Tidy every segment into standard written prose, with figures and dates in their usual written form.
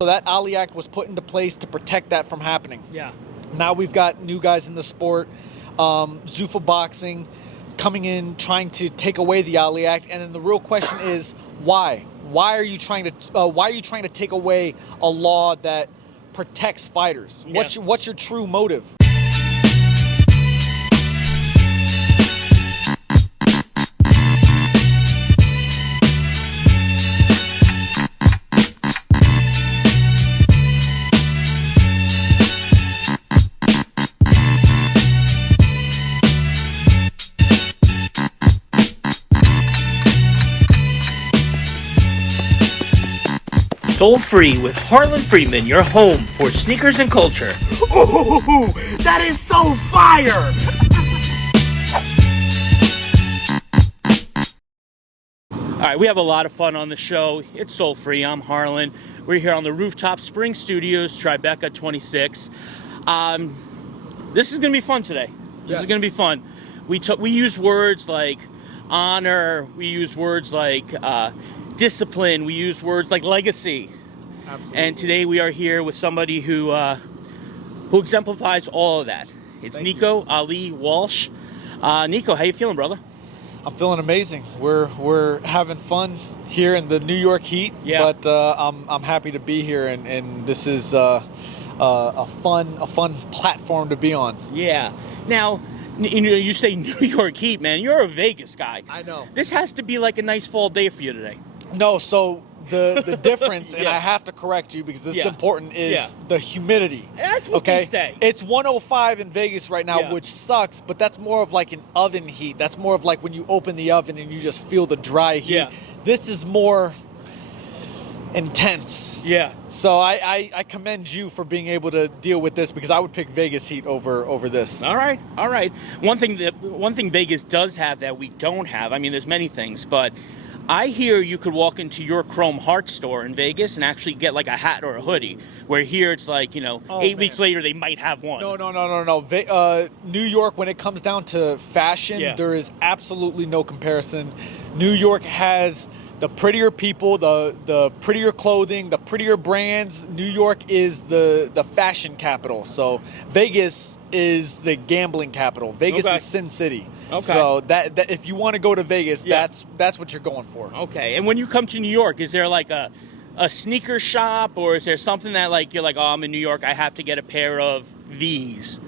So that Ali Act was put into place to protect that from happening. Yeah. Now we've got new guys in the sport, Zuffa Boxing, coming in trying to take away the Ali Act, and then the real question is why? Why are you trying to take away a law that protects fighters? Yeah. What's your true motive? Soul Free with Harlan Friedman, your home for sneakers and culture. Ooh, that is so fire! All right, we have a lot of fun on the show. It's Soul Free. I'm Harlan. We're here on the Rooftop Spring Studios, Tribeca 26. This is going to be fun today. This is going to be fun. We use words like honor. We use words like discipline. We use words like legacy. Absolutely. And today we are here with somebody who exemplifies all of that. It's Thank Nico Ali Walsh. Nico, how you feeling, brother? I'm feeling amazing. We're having fun here in the New York heat, Yeah. but I'm happy to be here, and this is a fun platform to be on. Yeah. Now, you say New York heat, man. You're a Vegas guy. I know. This has to be like a nice fall day for you today. No, so the difference, and Yeah. I have to correct you because this is Yeah. important, is Yeah. the humidity. That's what they say. It's 105 in Vegas right now, Yeah. which sucks, but that's more of like an oven heat. That's more of like when you open the oven and you just feel the dry heat. Yeah. This is more intense. Yeah. So I commend you for being able to deal with this, because I would pick Vegas heat over this. All right. One thing Vegas does have that we don't have. I mean, there's many things, but I hear you could walk into your Chrome Heart store in Vegas and actually get like a hat or a hoodie, where here it's like, 8 weeks later they might have one. No. New York, when it comes down to fashion, Yeah. there is absolutely no comparison. New York has the prettier people, the prettier clothing, the prettier brands. New York is the fashion capital. So Vegas is the gambling capital. Vegas Okay. is Sin City. Okay. So that if you want to go to Vegas, Yeah. that's what you're going for. Okay. And when you come to New York, is there like a sneaker shop, or is there something that like you're like, oh, I'm in New York, I have to get a pair of these?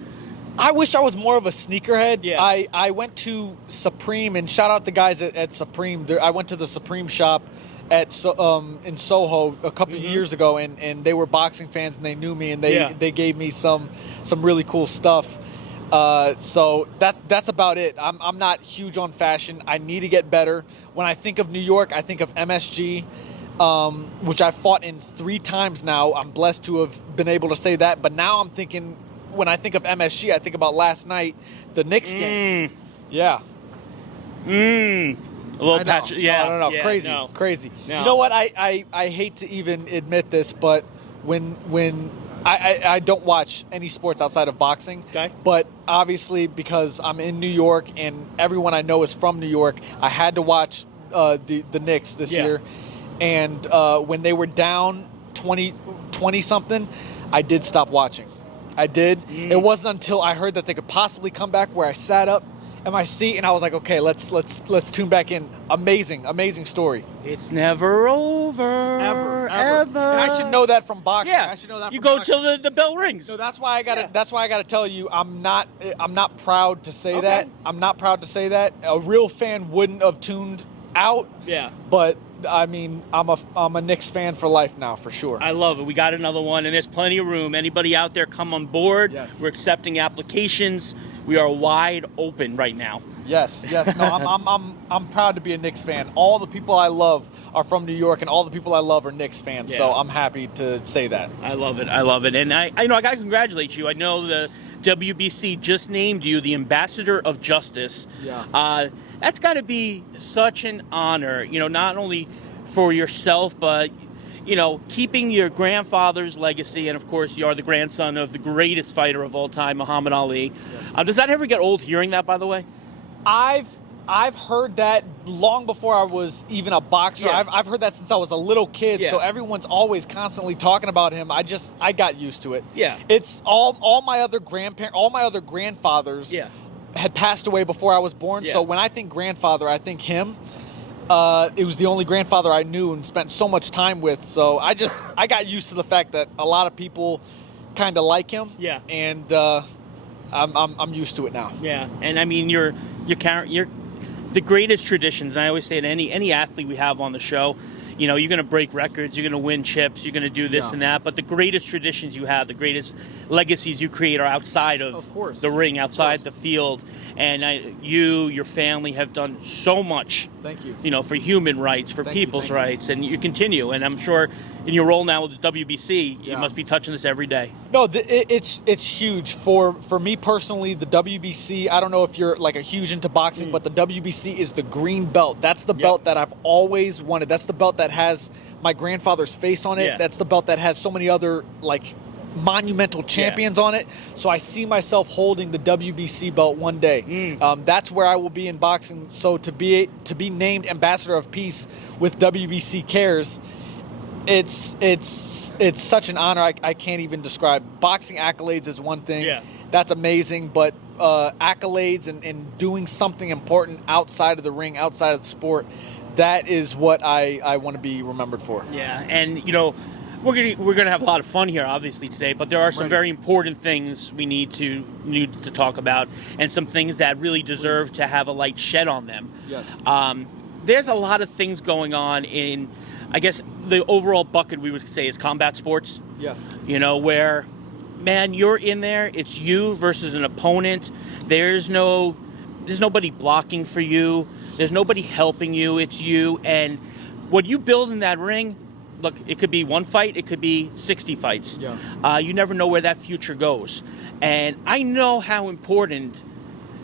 I wish I was more of a sneakerhead. Yeah. I went to Supreme, and shout out the guys at Supreme. I went to the Supreme shop in Soho a couple of years ago, and they were boxing fans, and they knew me, and they gave me some really cool stuff. So that's about it. I'm not huge on fashion. I need to get better. When I think of New York, I think of MSG, which I've fought in 3 times now. I'm blessed to have been able to say that. But now I'm thinking, when I think of MSG, I think about last night, the Knicks game. Yeah. A little patch. Yeah. No. Yeah, Crazy. no. Crazy. No. You know what? I hate to even admit this, but when I don't watch any sports outside of boxing. Okay. But obviously, because I'm in New York and everyone I know is from New York, I had to watch the Knicks this year. And when they were down 20 something, I did stop watching. I did. It wasn't until I heard that they could possibly come back where I sat up in my seat and I was like, okay, let's tune back in. Amazing story. It's never over. Ever. Ever. And I should know that from boxing. Yeah. I should know that. You from go boxing. till the bell rings. So that's why I gotta. Yeah. That's why I gotta tell you, I'm not proud to say Okay. that. I'm not proud to say that. A real fan wouldn't have tuned out. Yeah. But I mean, I'm a Knicks fan for life now, for sure. I love it. We got another one, and there's plenty of room. Anybody out there, come on board. Yes. We're accepting applications. We are wide open right now. Yes. No, I'm proud to be a Knicks fan. All the people I love are from New York, and all the people I love are Knicks fans. So Yeah. I'm happy to say that. I love it. And I got to congratulate you. I know the WBC just named you the Ambassador of Justice. Yeah. That's got to be such an honor, not only for yourself, but, keeping your grandfather's legacy. And, of course, you are the grandson of the greatest fighter of all time, Muhammad Ali. Yes. Does that ever get old hearing that, by the way? I've I've heard that long before I was even a boxer. Yeah. I've heard that since I was a little kid. Yeah. So everyone's always constantly talking about him. I got used to it. Yeah. It's all my other grandfathers Yeah. had passed away before I was born. Yeah. So when I think grandfather, I think him. It was the only grandfather I knew and spent so much time with. So I got used to the fact that a lot of people kind of like him. Yeah. And I'm used to it now. Yeah, and I mean, you're the greatest traditions. And I always say to any athlete we have on the show, you know, you're going to break records, you're going to win chips, you're going to do this and that. But the greatest traditions you have, the greatest legacies you create, are outside of course. the ring, outside the field. And your family have done so much. Thank you. You know, for human rights, for people's rights, and you continue. And I'm sure in your role now with the WBC, you must be touching this every day. No, it's huge for me personally. The WBC. I don't know if you're like a huge into boxing, but the WBC is the green belt. That's the belt that I've always wanted. That's the belt that has my grandfather's face on it. Yeah. That's the belt that has so many other like monumental champions on it. So I see myself holding the WBC belt one day. That's where I will be in boxing. So to be named Ambassador of Peace with WBC Cares, it's such an honor. I can't even describe. Boxing accolades is one thing. Yeah. That's amazing, but accolades and doing something important outside of the ring, outside of the sport, that is what I want to be remembered for. Yeah, and you know, we're gonna have a lot of fun here, obviously, today. But there are some very important things we need to talk about, and some things that really deserve to have a light shed on them. Yes. There's a lot of things going on in, I guess, the overall bucket we would say is combat sports. Yes. You know, where, man, you're in there. It's you versus an opponent. There's nobody blocking for you. There's nobody helping you. It's you. And what you build in that ring, look, it could be one fight. It could be 60 fights. Yeah. You never know where that future goes. And I know how important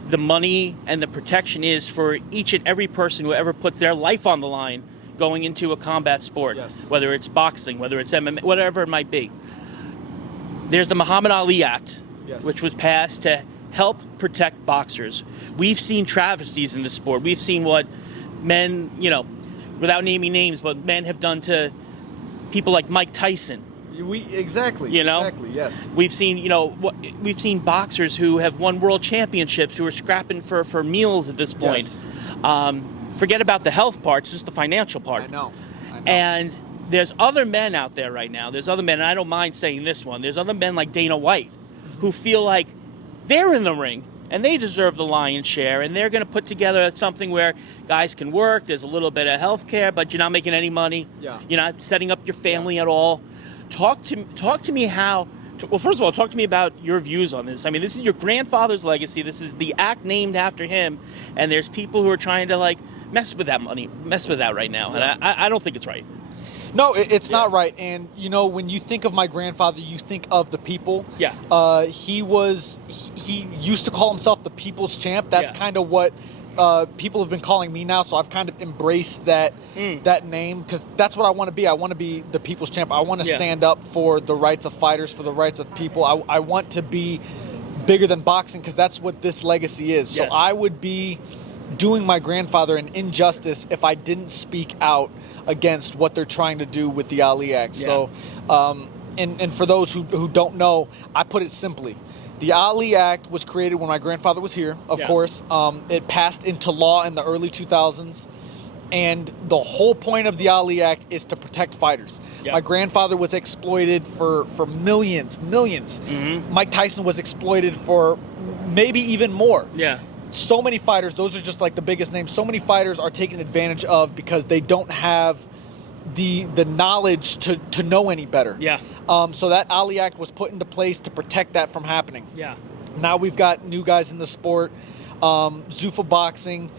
the money and the protection is for each and every person who ever puts their life on the line going into a combat sport, whether it's boxing, whether it's MMA, whatever it might be. There's the Muhammad Ali Act, which was passed to help protect boxers. We've seen travesties in the sport. We've seen what men, you know, without naming names, but men have done to people like Mike Tyson. Exactly. You know? Exactly, yes. We've seen boxers who have won world championships who are scrapping for meals at this point. Yes. Forget about the health part, it's just the financial part. I know. And there's other men out there right now. There's other men, and I don't mind saying this one. There's other men like Dana White who feel like they're in the ring and they deserve the lion's share, and they're going to put together something where guys can work. There's a little bit of health care, but you're not making any money. Yeah. You're not setting up your family at all. Talk to me how. Well, first of all, talk to me about your views on this. I mean, this is your grandfather's legacy. This is the act named after him, and there's people who are trying to like mess with that right now, and I don't think it's right. No, it's not right. And you know, when you think of my grandfather, you think of the people. Yeah. He used to call himself the people's champ. That's kind of what people have been calling me now. So I've kind of embraced that name, because that's what I want to be. I want to be the people's champ. I want to stand up for the rights of fighters, for the rights of people. I want to be bigger than boxing, because that's what this legacy is. So I would be doing my grandfather an injustice if I didn't speak out against what they're trying to do with the Ali Act. So, and for those who don't know, I put it simply. The Ali Act was created when my grandfather was here, of course. It passed into law in the early 2000s. And the whole point of the Ali Act is to protect fighters. My grandfather was exploited for millions. Mm-hmm. Mike Tyson was exploited for maybe even more. Yeah. So many fighters, those are just like the biggest names. So many fighters are taken advantage of because they don't have the knowledge to know any better. Yeah. So that Ali Act was put into place to protect that from happening. Yeah. Now we've got new guys in the sport, Zuffa Boxing,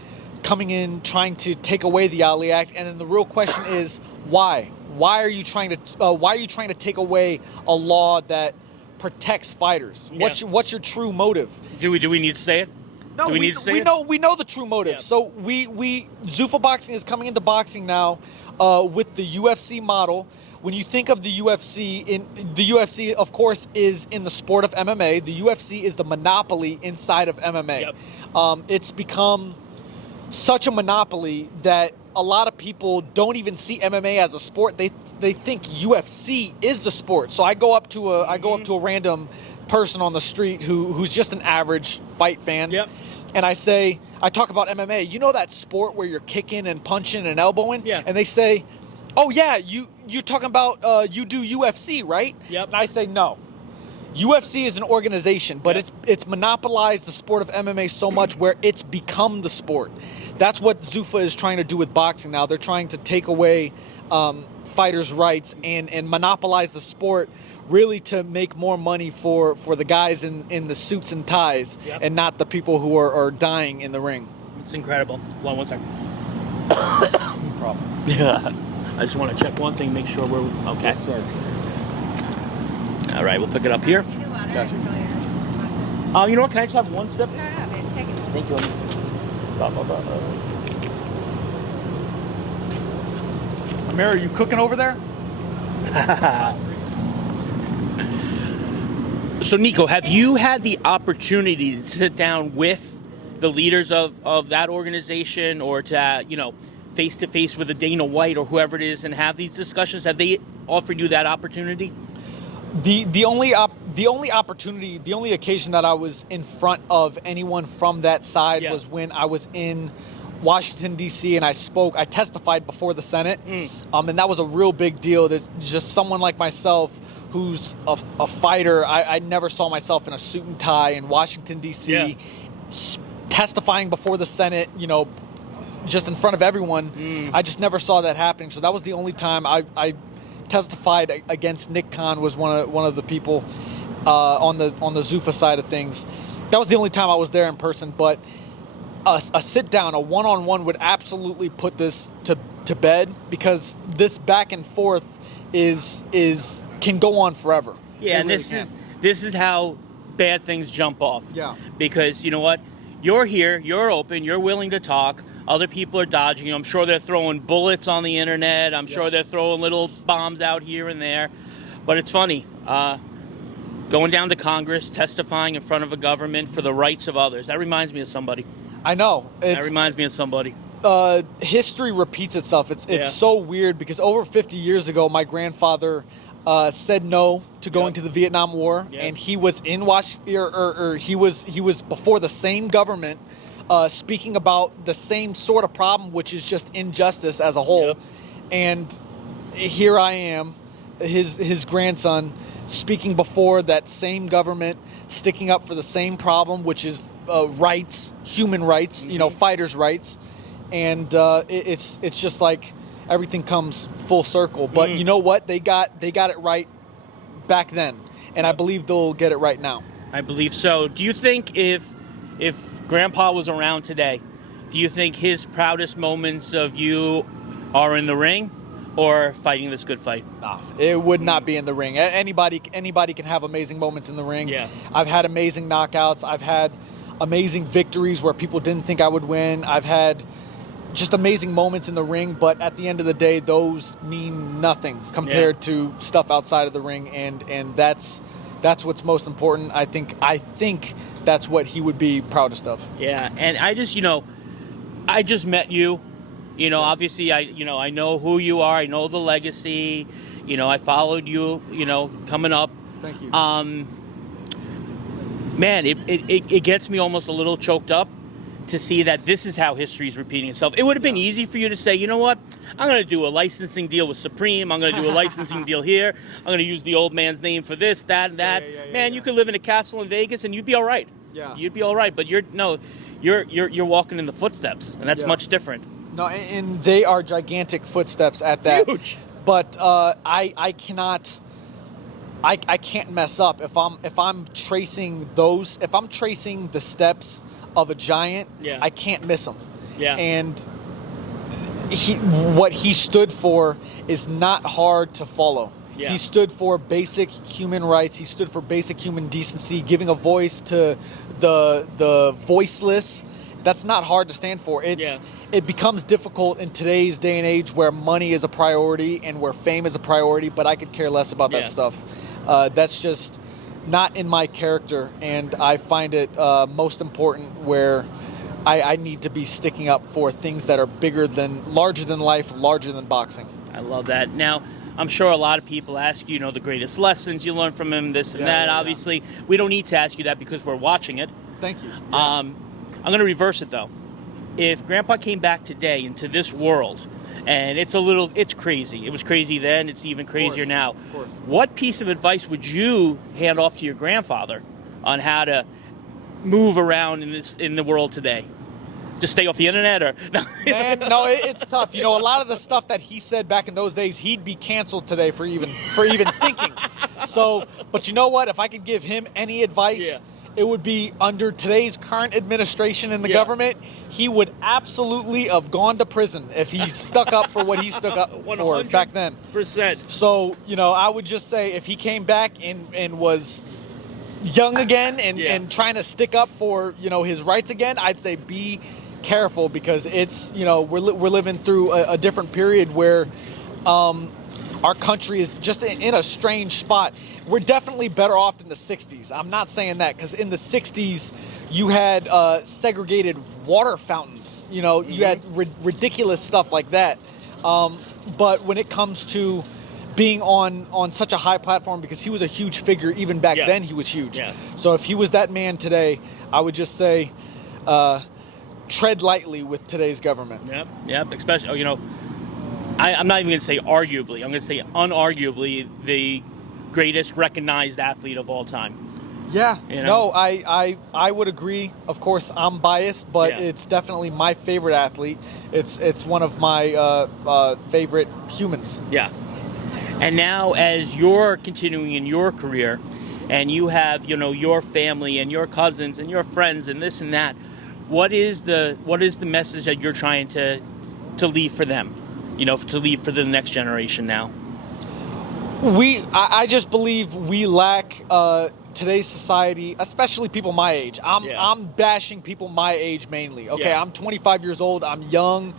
coming in trying to take away the Ali Act, and then the real question is why? Why are you trying to take away a law that protects fighters? Yeah. What's your true motive? Do we need to say it? No, do we need to say it? We know the true motive. Yeah. So Zuffa Boxing is coming into boxing now with the UFC model. When you think of the UFC, of course, is in the sport of MMA. The UFC is the monopoly inside of MMA. Yep. It's become such a monopoly that a lot of people don't even see MMA as a sport. They think UFC is the sport. So I go up to a random person on the street who's just an average fight fan. Yep. And I talk about MMA. You know that sport where you're kicking and punching and elbowing? Yeah. And they say, "Oh yeah, you're talking about you do UFC, right?" Yep. And I say no. UFC is an organization, but it's monopolized the sport of MMA so much where it's become the sport. That's what Zuffa is trying to do with boxing now. They're trying to take away fighters' rights and monopolize the sport, really to make more money for the guys in the suits and ties, and not the people who are dying in the ring. It's incredible. One second. No problem. Yeah. I just want to check one thing, make sure we're okay. Yes, sir. All right, we'll pick it up here. Gotcha. You know what? Can I just have one sip? Sure, I mean, take it. Thank you. Amir, are you cooking over there? So, Nico, have you had the opportunity to sit down with the leaders of that organization, or to, face to face with a Dana White or whoever it is, and have these discussions? Have they offered you that opportunity? The only opportunity, the only occasion that I was in front of anyone from that side was when I was in Washington, D.C., and I testified before the Senate. And that was a real big deal. That just someone like myself who's a fighter, I never saw myself in a suit and tie in Washington, D.C., testifying before the Senate, just in front of everyone. I just never saw that happening. So that was the only time I testified against Nick Khan, was one of the people on the Zuffa side of things. That was the only time I was there in person. But a sit down, a one-on-one would absolutely put this to bed, because this back and forth can go on forever. Yeah, and this is how bad things jump off. Yeah. Because you know what? You're here, you're open, you're willing to talk. Other people are dodging you. I'm sure they're throwing bullets on the internet. I'm sure they're throwing little bombs out here and there. But it's funny. Going down to Congress, testifying in front of a government for the rights of others. That reminds me of somebody. I know. That reminds me of somebody. History repeats itself. It's so weird, because over 50 years ago, my grandfather said no to going to the Vietnam War, and he was in he was before the same government, speaking about the same sort of problem, which is just injustice as a whole. And here I am, his grandson, speaking before that same government, sticking up for the same problem, which is rights, human rights, fighters' rights. And it's just like everything comes full circle. But you know what? They got it right back then, and I believe they'll get it right now. I believe so. Do you think if Grandpa was around today, do you think his proudest moments of you are in the ring or fighting this good fight? No, it would not be in the ring. Anybody can have amazing moments in the ring. Yeah. I've had amazing knockouts. I've had amazing victories where people didn't think I would win. I've had just amazing moments in the ring, but at the end of the day, those mean nothing compared to stuff outside of the ring, and that's what's most important. I think that's what he would be proudest of. Yeah, and I just met you. Obviously, I know who you are. I know the legacy. I followed you. Coming up. Thank you. Man, it gets me almost a little choked up to see that this is how history is repeating itself. It would have been easy for you to say, you know what, I'm going to do a licensing deal with Supreme. I'm going to do a licensing deal here. I'm going to use the old man's name for this, that, and that. Man, you could live in a castle in Vegas and you'd be all right. Yeah. You'd be all right. But you're walking in the footsteps, and that's much different. No, and they are gigantic footsteps at that. Huge. But I can't mess up if I'm tracing the steps of a giant. I can't miss him. And what he stood for is not hard to follow. He stood for basic human rights. He stood for basic human decency, giving a voice to the voiceless. That's not hard to stand for. It becomes difficult in today's day and age where money is a priority and where fame is a priority, but I could care less about that stuff. That's just not in my character, and I find it most important where I need to be sticking up for things that are larger than life, larger than boxing. I love that. Now, I'm sure a lot of people ask you, the greatest lessons you learned from him, this and that. Obviously, we don't need to ask you that because we're watching it. Thank you. I'm going to reverse it, though. If Grandpa came back today into this world, and it's crazy. It was crazy then. It's even crazier now. Of course. What piece of advice would you hand off to your grandfather on how to move around in the world today? Just stay off the internet, or no? Man, no, it's tough. A lot of the stuff that he said back in those days, he'd be canceled today for even thinking. So, but you know what? If I could give him any advice, it would be under today's current administration in the government, he would absolutely have gone to prison if he stuck up for what he stuck up for back then. %. So, I would just say if he came back and was young again and trying to stick up for, his rights again, I'd say be careful, because it's, we're living through a different period where our country is just in a strange spot. We're definitely better off in the 60s. I'm not saying that, because in the 60s, you had segregated water fountains. You had ridiculous stuff like that. But when it comes to being on such a high platform, because he was a huge figure, even back then he was huge. Yeah. So if he was that man today, I would just say tread lightly with today's government. Yep. Especially, I'm not even going to say arguably. I'm going to say unarguably the greatest recognized athlete of all time. Yeah. No, I would agree. Of course, I'm biased, but it's definitely my favorite athlete. It's one of my favorite humans. Yeah. And now, as you're continuing in your career, and you have, your family and your cousins and your friends and this and that, what is the message that you're trying to leave for them? To leave for the next generation now? I just believe we lack today's society, especially people my age. I'm bashing people my age mainly. Okay, I'm 25 years old. I'm young.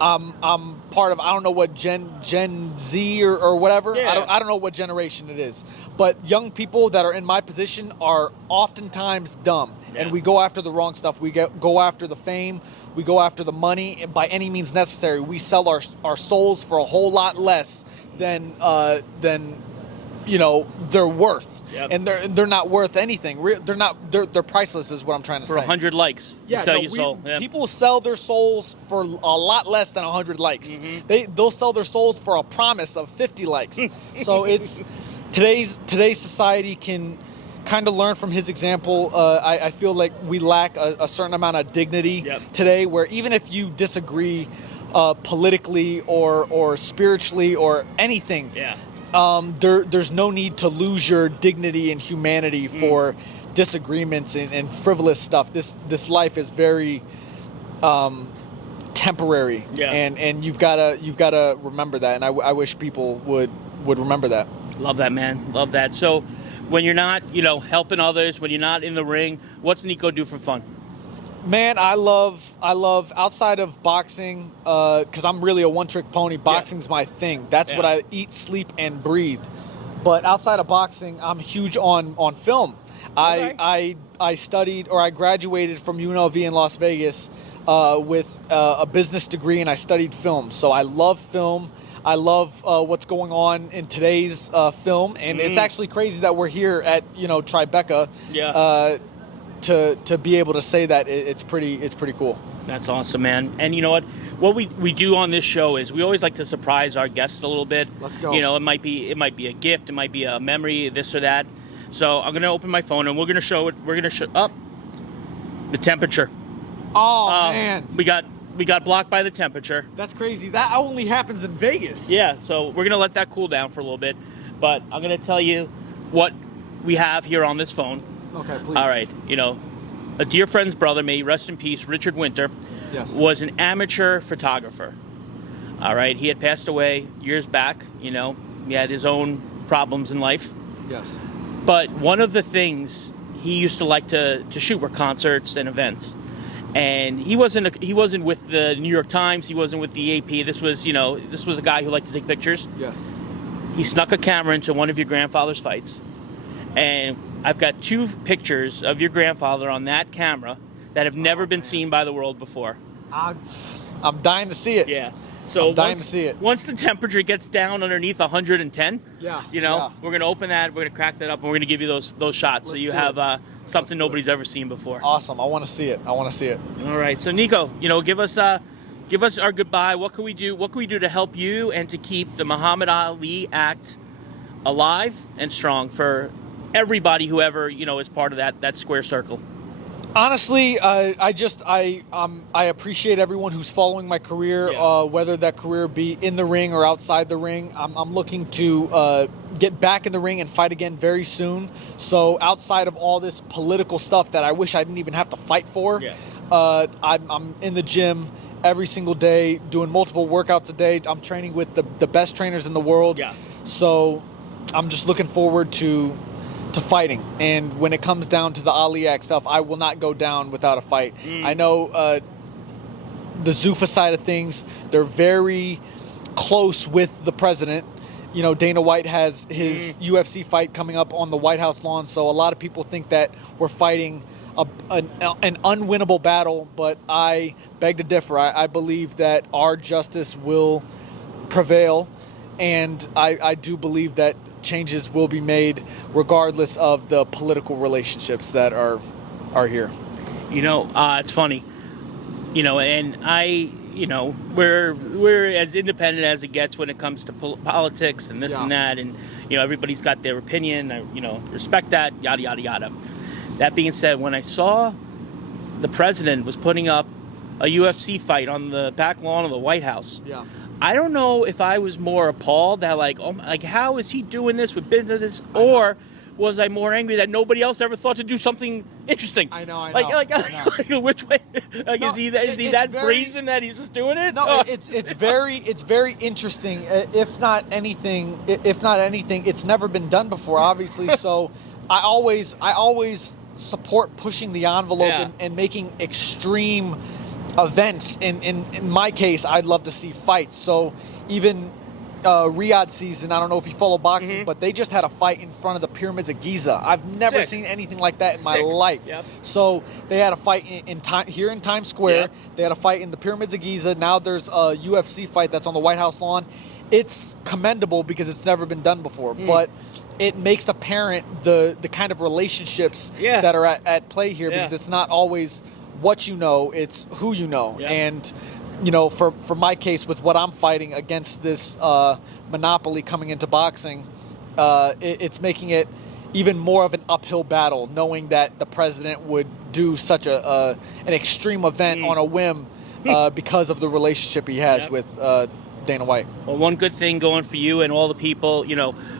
I'm part of, I don't know what Gen Z or whatever. I don't know what generation it is. But young people that are in my position are oftentimes dumb. And we go after the wrong stuff. We go after the fame. We go after the money by any means necessary. We sell our souls for a whole lot less than they're worth. Yep. And they're not worth anything. They're priceless, is what I'm trying to say. For 100 likes, you sell your soul. Yep. People sell their souls for a lot less than 100 likes. Mm-hmm. They'll sell their souls for a promise of 50 likes. So it's today's society can kind of learn from his example. I feel like we lack a certain amount of dignity today, where even if you disagree politically or spiritually or anything, there's no need to lose your dignity and humanity for disagreements and frivolous stuff. This life is very temporary, and you've gotta remember that. And I wish people would remember that. Love that, man. Love that. So, when you're not, helping others, when you're not in the ring, what's Nico do for fun? Man, I love outside of boxing, because I'm really a one-trick pony. Boxing's my thing. That's what I eat, sleep, and breathe. But outside of boxing, I'm huge on film. Okay. I studied, or I graduated from UNLV in Las Vegas with a business degree, and I studied film. So I love film. I love what's going on in today's film, and it's actually crazy that we're here at Tribeca. To be able to say that, it's pretty cool. That's awesome, man. And you know what we do on this show is we always like to surprise our guests a little bit. Let's go. It might be a gift, it might be a memory, this or that. So I'm gonna open my phone and we're gonna show up the temperature. Oh man, we got blocked by the temperature. That's crazy. That only happens in Vegas. Yeah, so we're gonna let that cool down for a little bit, but I'm gonna tell you what we have here on this phone. Okay, please. All right, a dear friend's brother, may he rest in peace, Richard Winter, was an amateur photographer. All right, he had passed away years back. He had his own problems in life. Yes. But one of the things he used to like to shoot were concerts and events. And he wasn't with the New York Times. He wasn't with the AP. This was a guy who liked to take pictures. Yes. He snuck a camera into one of your grandfather's fights, and I've got 2 pictures of your grandfather on that camera that have never been seen by the world before. I'm dying to see it. Yeah. So I'm dying to see it. Once the temperature gets down underneath 110, we're going to open that, we're going to crack that up, and we're going to give you those shots so you have something nobody's ever seen before. Awesome. I want to see it. All right. So Nico, give us our goodbye. What can we do? What can we do to help you and to keep the Muhammad Ali Act alive and strong for everybody who ever, is part of that square circle? Honestly, I appreciate everyone who's following my career, whether that career be in the ring or outside the ring. I'm looking to get back in the ring and fight again very soon. So outside of all this political stuff that I wish I didn't even have to fight for, I'm in the gym every single day, doing multiple workouts a day. I'm training with the best trainers in the world. Yeah. So I'm just looking forward to fighting, and when it comes down to the Ali Act stuff, I will not go down without a fight. I know the Zuffa side of things, they're very close with the president. Dana White has his UFC fight coming up on the White House lawn, so a lot of people think that we're fighting an unwinnable battle, but I beg to differ. I believe that our justice will prevail, and I do believe that changes will be made regardless of the political relationships that are here. It's funny, and we're as independent as it gets when it comes to politics and this and that, and everybody's got their opinion. I respect that, yada yada yada. That being said, when I saw the president was putting up a UFC fight on the back lawn of the White House, I don't know if I was more appalled that how is he doing this with business, or was I more angry that nobody else ever thought to do something interesting? I know. Which way? Is he that brazen that he's just doing it? No, it's very interesting. If not anything, it's never been done before, obviously. So I always support pushing the envelope and making extreme events. In my case, I'd love to see fights. So even Riyadh season, I don't know if you follow boxing, but they just had a fight in front of the pyramids of Giza. I've never seen anything like that in my life. So they had a fight here in Times Square. They had a fight in the pyramids of Giza. Now there's a UFC fight that's on the White House lawn. It's commendable because it's never been done before, but it makes apparent the kind of relationships that are at play here, because it's not always what you know, it's who you know. And for my case, with what I'm fighting against this monopoly coming into boxing, it's making it even more of an uphill battle, knowing that the president would do such an extreme event on a whim because of the relationship he has with Dana White. Well, one good thing going for you and all the people,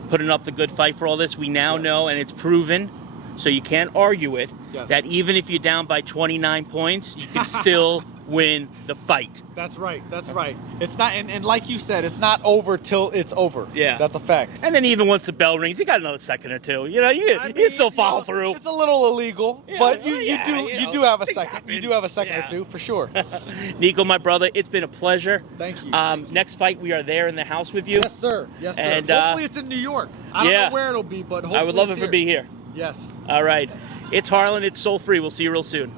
putting up the good fight for all this, we now know, and it's proven, so you can't argue it, that even if you're down by 29 points, you can still win the fight. That's right. It's not, and like you said, it's not over till it's over. Yeah. That's a fact. And then even once the bell rings, you got another second or two. You still follow through. It's a little illegal, but you do have a second. You do have a second or two, for sure. Nico, my brother, it's been a pleasure. Thank you. Next fight, we are there in the house with you. Yes, sir. And hopefully it's in New York. I don't know where it'll be, but hopefully I would love it to be here. Yes. All right. It's Harlan. It's Soul Free. We'll see you real soon.